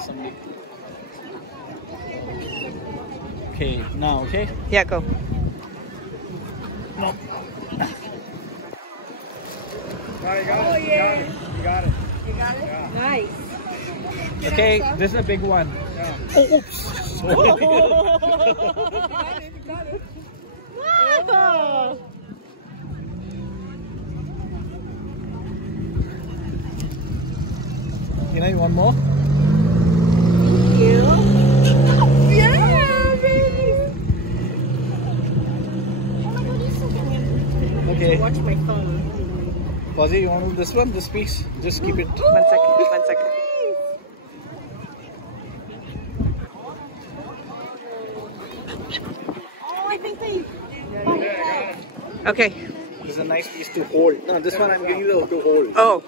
somebody. Okay, now, okay? Yeah, go. No. No, you got it. Yeah. You got it. You got it? Yeah. Nice. Okay, this is a big one. Yeah. Oh, oops. You got it. Wow. You know, you want more? You? Yeah, baby. Okay. Watch my phone. Fuzzy, you want to do this one? This piece? Just keep it. 1 second. 1 second. Oh, I think they. Okay. This is a nice piece to hold. No, this one I'm giving you to hold. Oh.